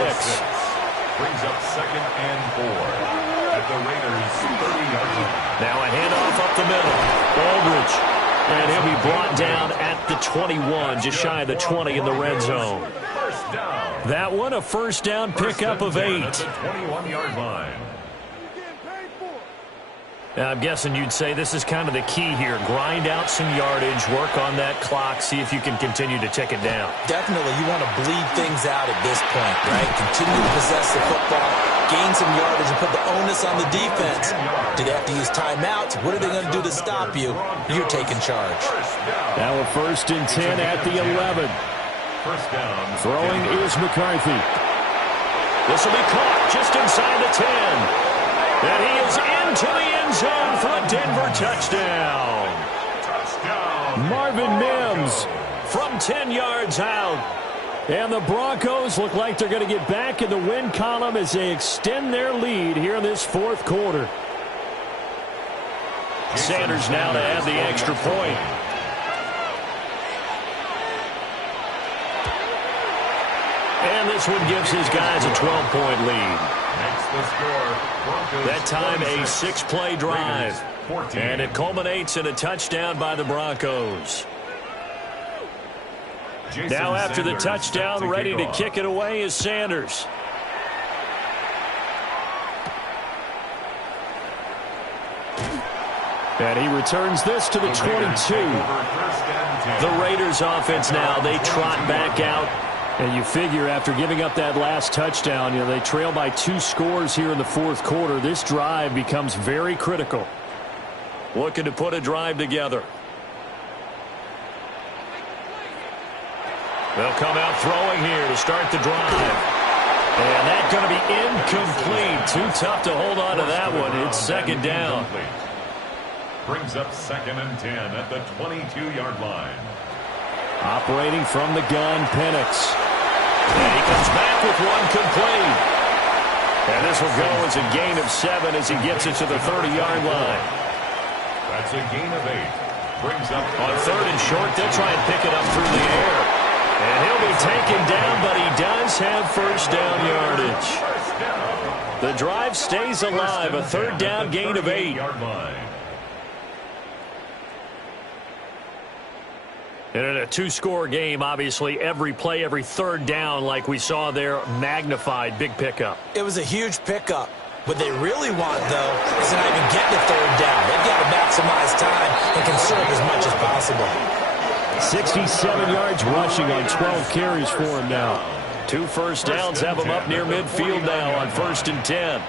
Brings up 2nd and 4 at the Raiders' 30-yard line. Now a handoff up the middle. Aldridge. And he'll be brought down at the 21, just shy of the 20 in the red zone. 1st down. That one, a 1st down pickup of 8. At the 21-yard line. I'm guessing you'd say this is kind of the key here. Grind out some yardage, work on that clock, see if you can continue to tick it down. Definitely, you want to bleed things out at this point, right? Continue to possess the football, gain some yardage, and put the onus on the defense. Do they have to use timeouts? What are they going to do to stop you? You're taking charge. Now a 1st and 10 at the 11. 1st down. Throwing is McCarthy. This will be caught just inside the 10. And he is into the end zone for a Denver touchdown. Marvin Mims from 10 yards out. And the Broncos look like they're going to get back in the win column as they extend their lead here in this 4th quarter. Sanders now to add the extra point. And this one gives his guys a 12-point lead. Makes the score. Broncos That time a 46, 6-play drive. Raiders 14. And it culminates in a touchdown by the Broncos. Jason Now after the Sanders touchdown, set to ready kick to off. kick it away is Sanders. And he returns this to the 22. The Raiders offense now, they trot back out. And you figure after giving up that last touchdown, they trail by 2 scores here in the fourth quarter. This drive becomes very critical. Looking to put a drive together. They'll come out throwing here to start the drive. And that's going to be incomplete. Too tough to hold on to that one. It's second down. Brings up 2nd and 10 at the 22-yard line. Operating from the gun, Penix. And he comes back with one complete. And this will go as a gain of 7 as he gets it to the 30-yard line. That's a gain of 8. Brings up On 3rd and short, they'll try and pick it up through the air. And he'll be taken down, but he does have first down yardage. first down. The drive stays alive. A 3rd down gain of 8. 38-yard line. And in a 2-score game, obviously, every play, every 3rd down, like we saw there, magnified. Big pickup. It was a huge pickup. What they really want, though, is to not even get the 3rd down. They've got to maximize time and conserve as much as possible. 67 yards rushing on 12 carries for him now. 2 first downs have him up near midfield now on 1st and 10.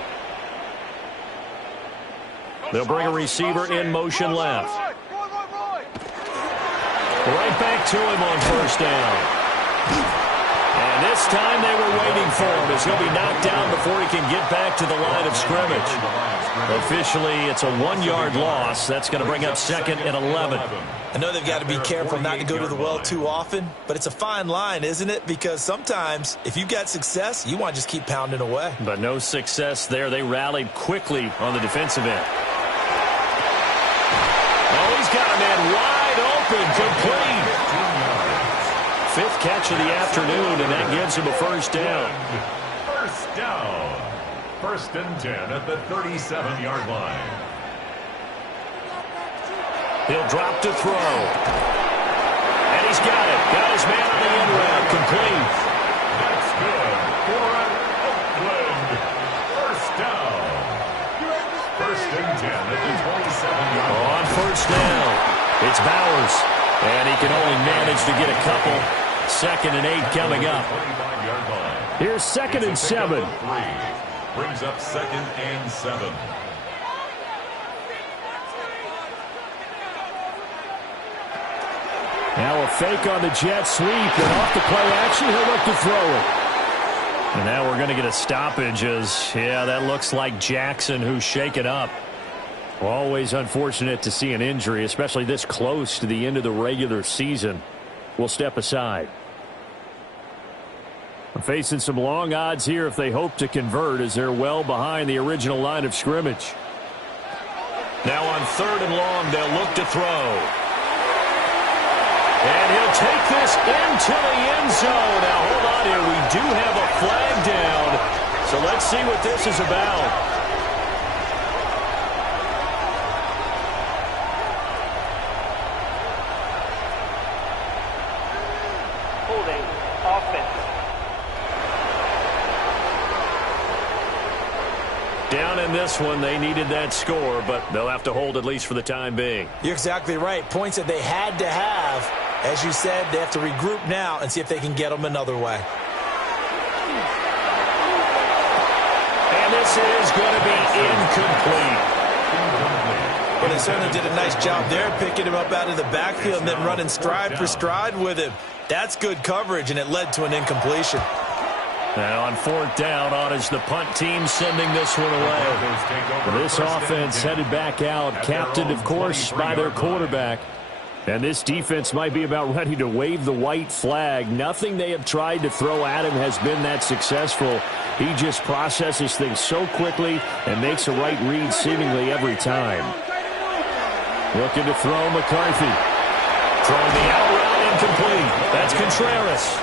They'll bring a receiver in motion left. Right back to him on 1st down. And this time they were waiting for him as he'll be knocked down before he can get back to the line of scrimmage. Officially, it's a 1-yard loss. That's going to bring up 2nd and 11. I know they've got to be careful not to go to the well too often, but it's a fine line, isn't it? Because sometimes, if you've got success, you want to just keep pounding away. But no success there. They rallied quickly on the defensive end. Oh, he's got a man wide open, complete. 5th catch of the afternoon, and that gives him a 1st down. First down. 1st and 10 at the 37-yard line. He'll drop to throw. And he's got it. Got his man on the end route. Complete. That's good for an Oakland first down. 1st and 10 at the 27-yard line. On 1st down, it's Bowers. And he can only manage to get a couple. 2nd and 8 coming up. 25-yard line. Here's 2nd and 7. Brings up 2nd and 7. Now a fake on the jet sweep, and off the play action, he'll look to throw it. And now we're going to get a stoppage as, yeah, that looks like Jackson who's shaken up. Always unfortunate to see an injury, especially this close to the end of the regular season. We'll step aside. Facing some long odds here if they hope to convert, as they're well behind the original line of scrimmage. Now on 3rd and long, they'll look to throw. And he'll take this into the end zone. Now, hold on here. We do have a flag down. So let's see what this is about. Holding offense. Down in this one, they needed that score, but they'll have to hold at least for the time being. You're exactly right. Points that they had to have. As you said, they have to regroup now and see if they can get them another way. And this is going to be incomplete. Well, they certainly did a nice job there, picking him up out of the backfield and then running stride for stride with him. That's good coverage, and it led to an incompletion. Now on 4th down, on is the punt team sending this one away. This offense headed back out, captained, of course, by their quarterback. And this defense might be about ready to wave the white flag. Nothing they have tried to throw at him has been that successful. He just processes things so quickly and makes a right read seemingly every time. Looking to throw McCarthy. Throwing the out route incomplete. That's Contreras.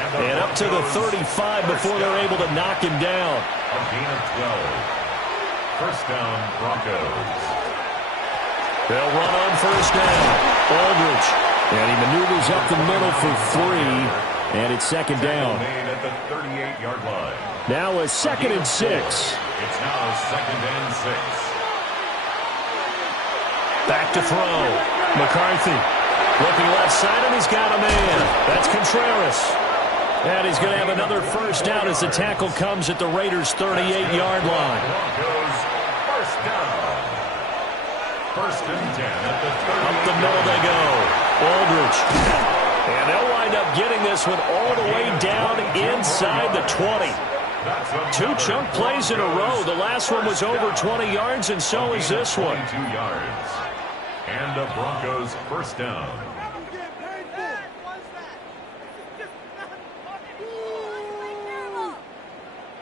And And up to the 35 before they're able to knock him down. A gain of 12. First down, Broncos. They'll run on first down. Aldridge. And he maneuvers up the middle for 3. And it's second down. Made at the 38-yard line. Now a second and 6. It's now second and 6. Back to throw. McCarthy looking left side, and he's got a man. That's Contreras. And he's going to have another first down as the tackle comes at the Raiders' 38-yard line. Broncos first down. First and 10 at the 38. Up the middle they go. Aldridge. And they'll wind up getting this one all the way down inside the 20. 2 chunk plays in a row. The last one was over 20 yards, and so is this one. 22 yards. And the Broncos first down.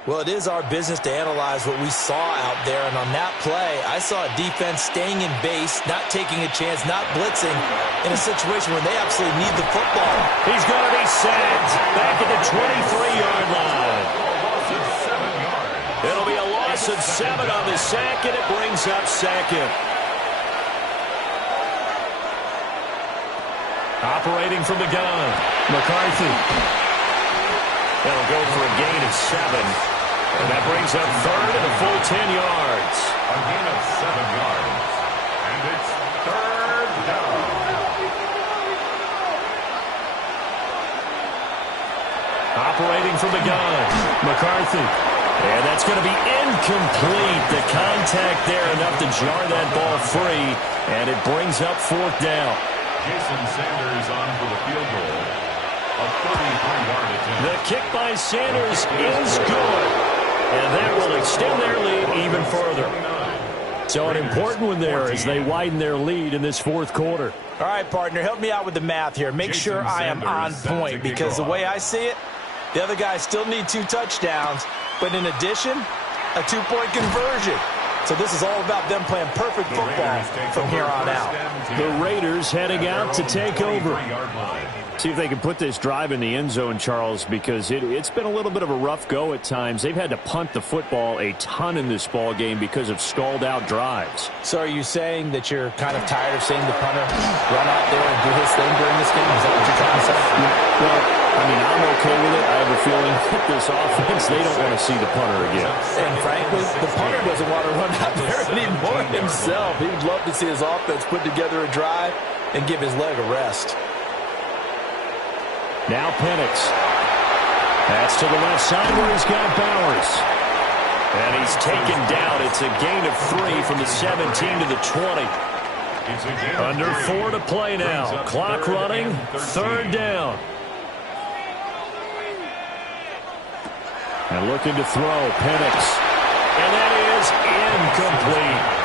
Well, it is our business to analyze what we saw out there, and on that play, I saw a defense staying in base, not taking a chance, not blitzing, in a situation where they absolutely need the football. He's going to be sacked back at the 23-yard line. It'll be a loss of 7 on the sack, and it brings up second. Operating from the gun, McCarthy. That'll go for a gain of 7. And that brings up third and a full 10 yards. A gain of 7 yards. And it's third down. Operating from the gun, McCarthy. And that's going to be incomplete. The contact there enough to jar that ball free. And it brings up fourth down. Jason Sanders on for the field goal. A 33-yard attempt. The kick by Sanders is good. And that will extend their lead even further. So an important one there as they widen their lead in this fourth quarter. All right, partner, help me out with the math here. Make sure I am on point, because the way I see it, the other guys still need 2 touchdowns, but in addition, a 2-point conversion. So this is all about them playing perfect football from here on out. The Raiders heading out to take over. See if they can put this drive in the end zone, Charles, because it's been a little bit of a rough go at times. They've had to punt the football a ton in this ball game because of stalled-out drives. So are you saying that you're kind of tired of seeing the punter run out there and do his thing during this game? Is that what you're trying to say? Well, I mean, I'm okay with it. I have a feeling that this offense, they don't want to see the punter again. And frankly, the punter doesn't want to run out there anymore himself. He would love to see his offense put together a drive and give his leg a rest. Now Penix. That's to the left side where he's got Bowers. And he's taken down. It's a gain of 3 from the 17 to the 20. Under 4 to play now. Clock running. Third down. And looking to throw, Penix. And that is incomplete.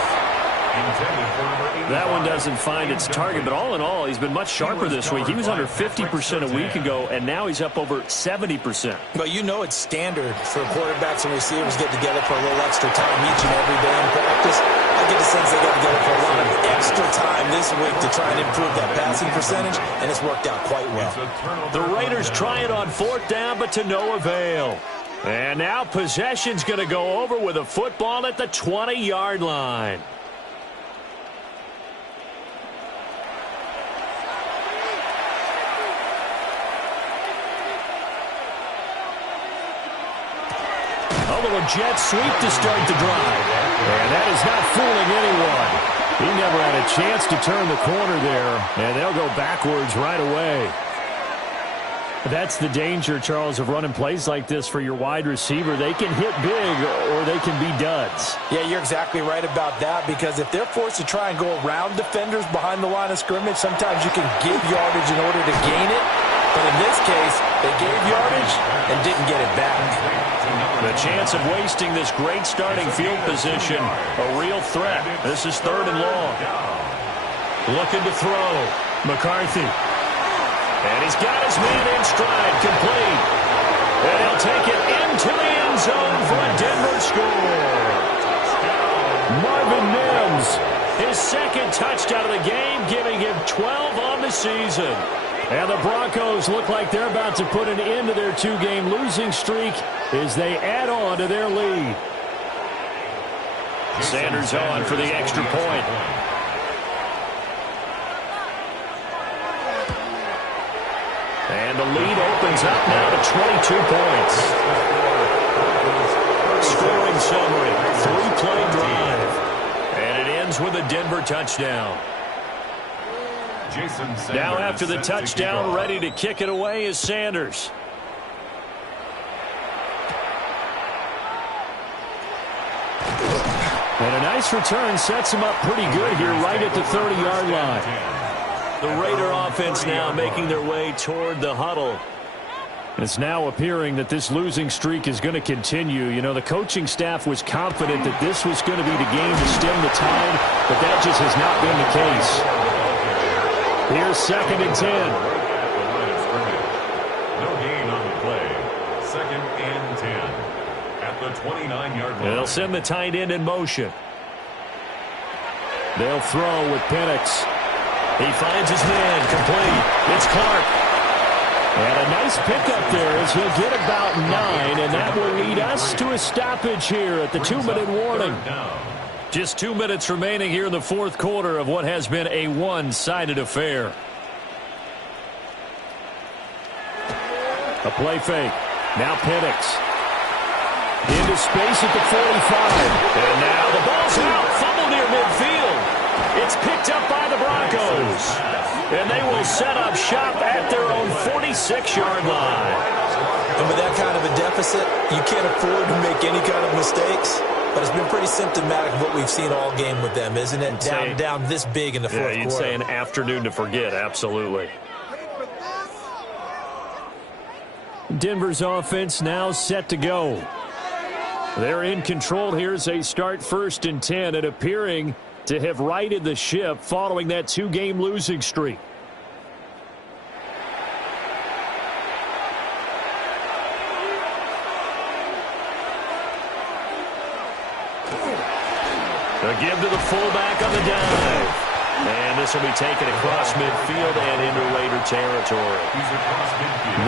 That one doesn't find its target, but all in all, he's been much sharper this week. He was under 50% a week ago, and now he's up over 70%. But you know it's standard for quarterbacks and receivers get together for a little extra time each and every day in practice. I get the sense they got together for a lot of extra time this week to try and improve that passing percentage, and it's worked out quite well. The Raiders try it on fourth down, but to no avail. And now possession's going to go over with a football at the 20-yard line. A little jet sweep to start the drive. And that is not fooling anyone. He never had a chance to turn the corner there, and they'll go backwards right away. That's the danger, Charles, of running plays like this for your wide receiver. They can hit big or they can be duds. Yeah, you're exactly right about that, because if they're forced to try and go around defenders behind the line of scrimmage, sometimes you can give yardage in order to gain it. But in this case, they gave yardage and didn't get it back. The chance of wasting this great starting field position, a real threat. This is third and long. Looking to throw. McCarthy. And he's got his man in stride, complete. And he'll take it into the end zone for a Denver score. Marvin Mims, his second touchdown of the game, giving him 12 on the season. And the Broncos look like they're about to put an end to their 2-game losing streak as they add on to their lead. Sanders on for the extra point. And the lead opens up now to 22 points. Scoring summary, 3-play drive. And it ends with a Denver touchdown. Now after the touchdown, ready to kick it away is Sanders. And a nice return sets him up pretty good here right at the 30-yard line. The Raider offense now making their way toward the huddle. It's now appearing that this losing streak is going to continue. You know, the coaching staff was confident that this was going to be the game to stem the tide, but that just has not been the case. Here's 2nd and 10. No gain on the play. 2nd and 10 at the 29-yard line. They'll send the tight end in motion. They'll throw with Penix. He finds his man, complete. It's Clark. And a nice pickup there as he'll get about 9, and that will lead us to a stoppage here at the 2-minute warning. Just 2 minutes remaining here in the 4th quarter of what has been a one-sided affair. A play fake. Now Penix. Into space at the 45. And now the ball's out. Fumble near midfield. It's picked up by the Broncos. And they will set up shop at their own 46-yard line. And with that kind of a deficit, you can't afford to make any kind of mistakes. But it's been pretty symptomatic of what we've seen all game with them, isn't it? Down this big in the 4th quarter. Yeah, you'd say an afternoon to forget, absolutely. Denver's offense now set to go. They're in control here as they start 1st and 10 and appearing to have righted the ship following that 2-game losing streak. A give to the fullback on the dive. And this will be taken across midfield and into Raider territory.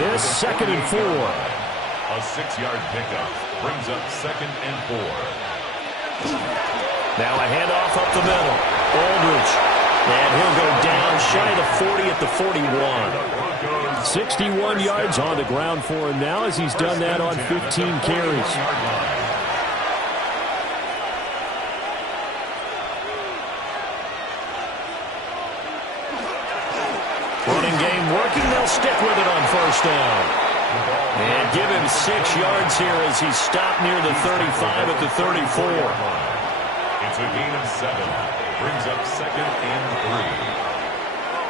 This 2nd and 4. A 6-yard pickup brings up 2nd and 4. Now a handoff up the middle. Aldridge. And he'll go down shy of the 40 at the 41. 61 yards on the ground for him now as he's done that on 15 carries. Running game working. They'll stick with it on 1st down. And give him 6 yards here as he's stopped near the 35 at the 34. It's a gain of 7. Brings up 2nd and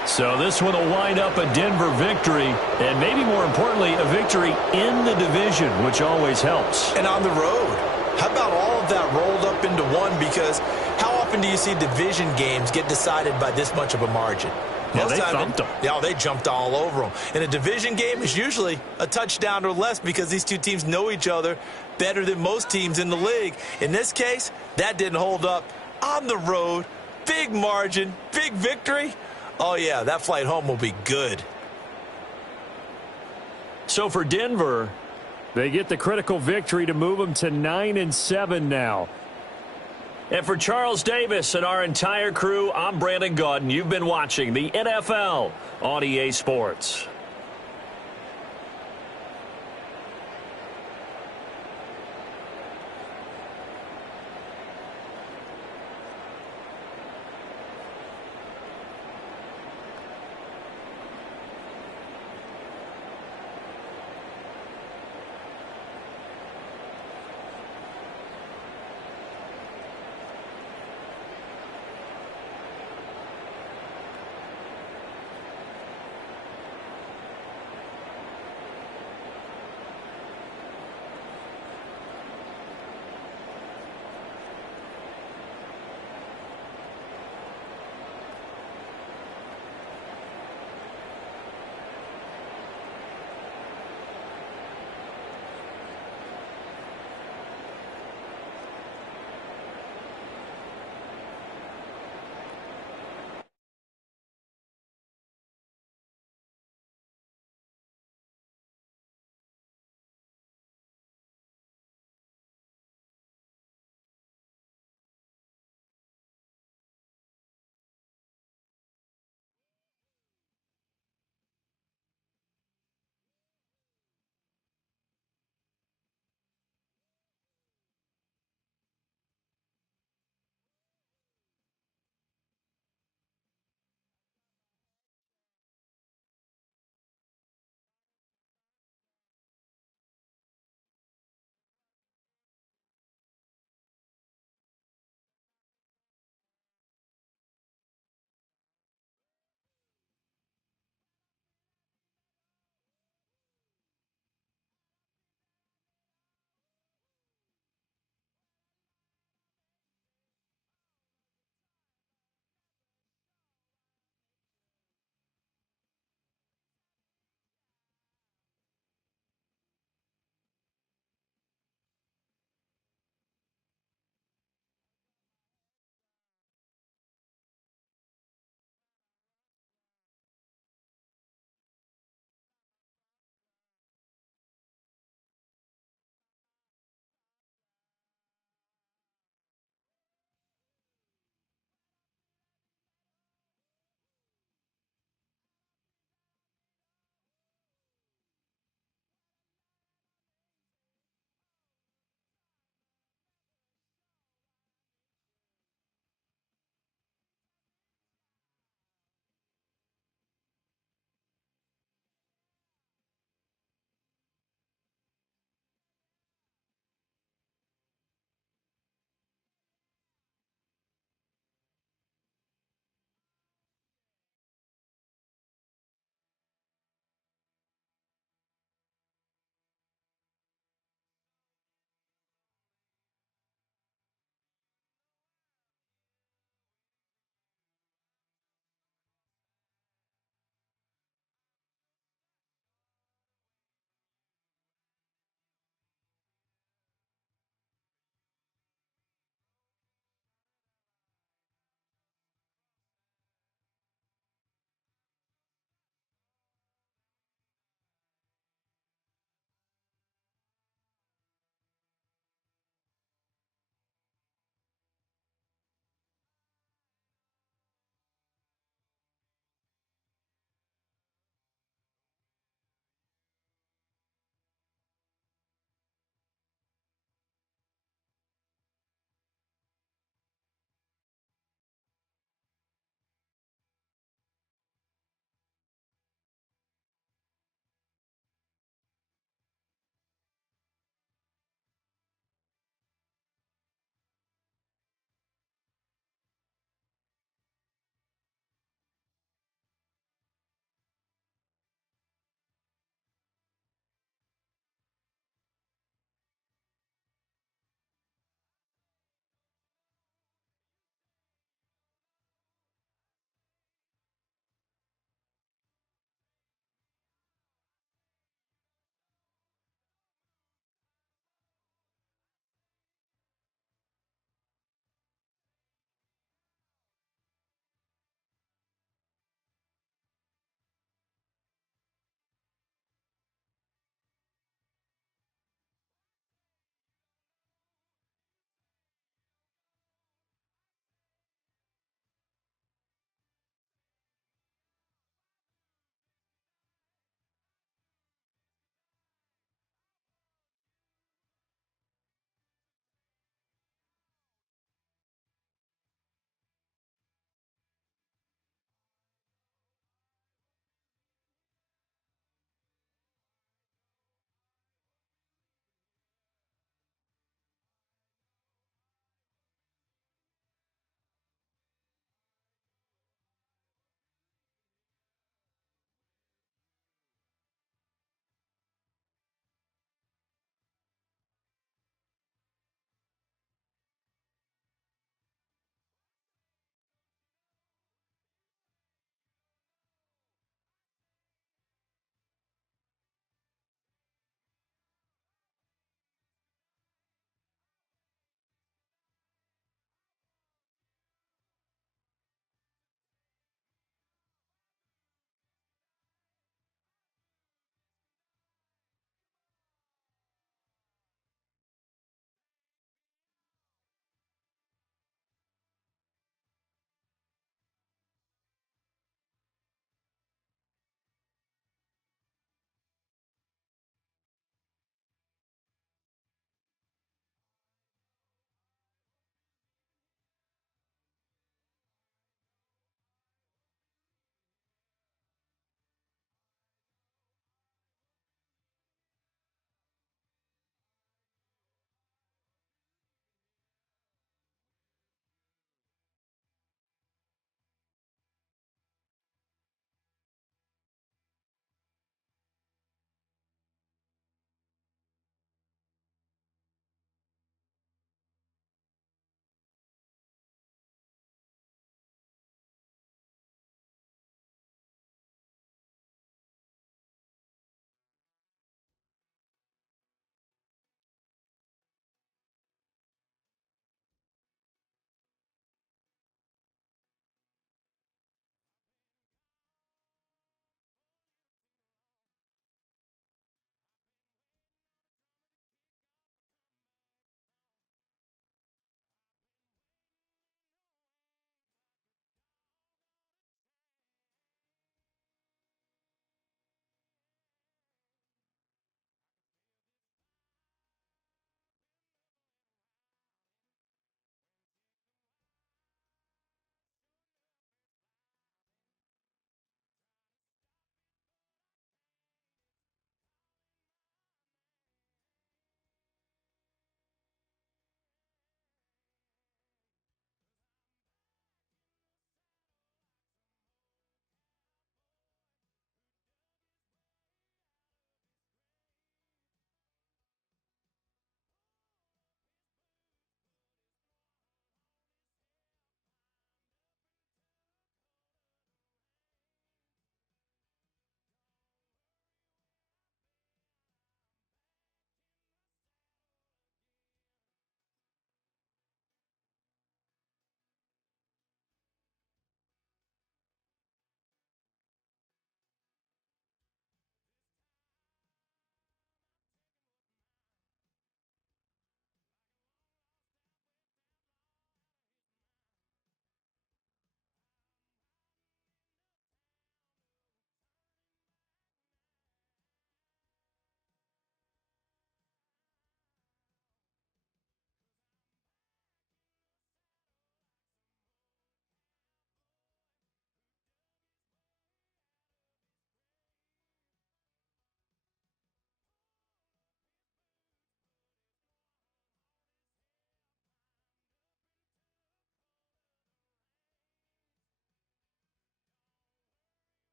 3. So this one will wind up a Denver victory, and maybe more importantly, a victory in the division, which always helps. And on the road. How about all of that rolled up into one? Because how often do you see division games get decided by this much of a margin? Yeah, they thumped them. Yeah, they jumped all over them. And a division game is usually a touchdown or less because these two teams know each other better than most teams in the league. In this case, that didn't hold up. On the road, big margin, big victory. Oh, yeah, that flight home will be good. So for Denver, they get the critical victory to move them to 9-7 now. And for Charles Davis and our entire crew, I'm Brandon Gaudin. You've been watching the NFL on EA Sports.